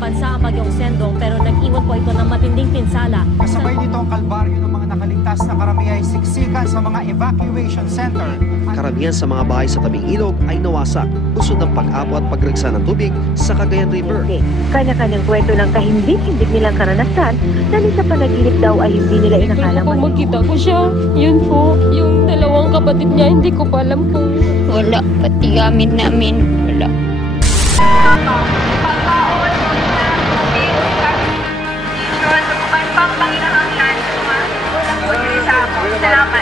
Bansa ang bagyong Sendong pero nag-iwan po ito ng matinding pinsala. Kasabay nito ang kalbaryo ng mga nakaligtas na karamihan ay siksikan sa mga evacuation center. Karamihan sa mga bahay sa tabing ilog ay nawasak, usod ng pag-apo at pagragsa ng tubig sa Cagayan River. Kanya-kanyang kwento ng kahindik-hindik nilang karanasan na sa panaginip daw ay hindi nila inakalang Kung makita ko siya, yun po, yung dalawang kapatid niya, hindi ko pa alam kung... Wala, pati gamit namin, wala. Salamat.